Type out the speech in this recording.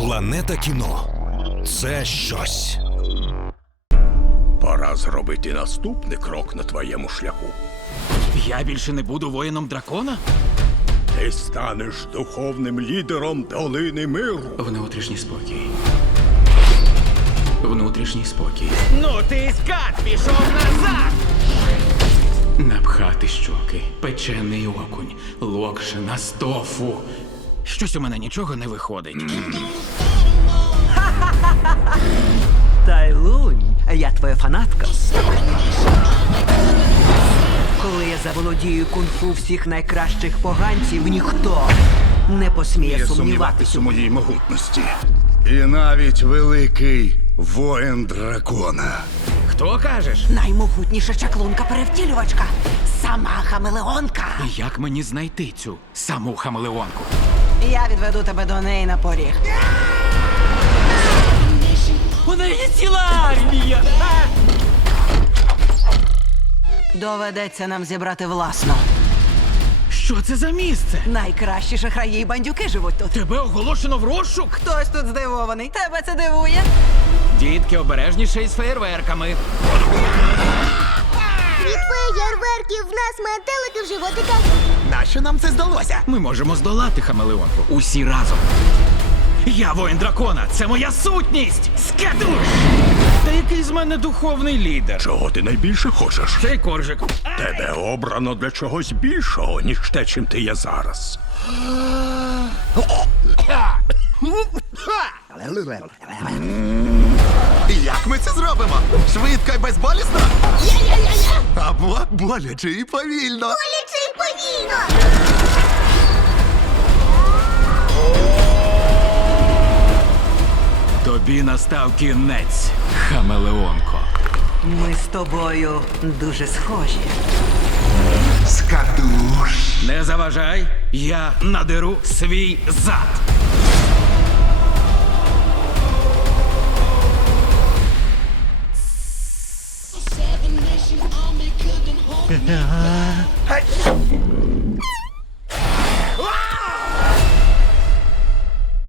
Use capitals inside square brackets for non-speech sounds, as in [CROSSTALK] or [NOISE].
Планета кіно це щось. Пора зробити наступний крок на твоєму шляху. Я більше не буду воїном дракона? Ти станеш духовним лідером долини миру. Внутрішній спокій. Внутрішній спокій. Ну ти скат пішов назад! Напхати щоки, печений окунь, локшина з тофу. Щось у мене нічого не виходить. Тайлунь, я твоя фанатка. Коли я заволодію кунг-фу всіх найкращих поганців, ніхто не посміє сумніватися. у моїй могутності. І навіть великий воїн дракона. Хто кажеш? Наймогутніша чаклунка перевтілювачка. Сама хамелеонка. Як мені знайти цю саму хамелеонку? Я відведу тебе до неї на поріг. У неї є ціла армія! Доведеться нам зібрати власну. Що це за місце? Найкращі шахраї і бандюки живуть тут. Тебе оголошено в розшук? Хтось тут здивований. Тебе це дивує? Дітки обережніше із феєрверками. Від феєрверків в нас метелики в животиках. Нащо нам це здалося? Ми можемо здолати хамелеонку. Усі разом. Я воїн дракона, це моя сутність! Скадуш! Та який з мене духовний лідер? Чого ти найбільше хочеш? Цей коржик. Тебе обрано для чогось більшого, ніж те, чим ти є зараз. [COUGHS] Як ми це зробимо? Швидко і безболісно? Я-я-я-я! Або боляче і повільно. Боляче й повільно! Тобі настав кінець, хамелеонко. Ми з тобою дуже схожі. Скадуш. Не заважай, я надеру свій зад. 아.